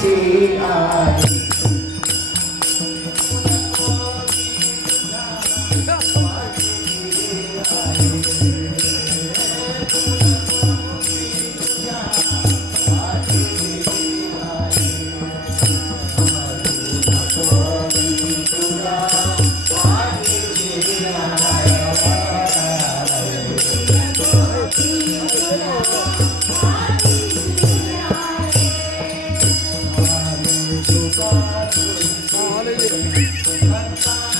যে আয় Bye.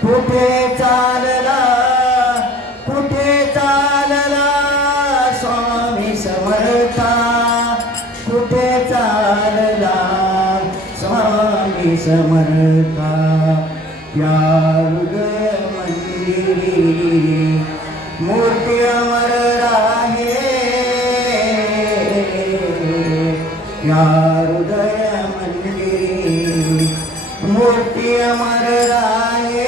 कुठे चालला कुठे चालला, स्वामी समर्था। कुठे चालला, स्वामी समर्था। या हृदय मंदिरी मूर्ती अमर राहे। या हृदय मंदिरी मूर्ती अमर राहे।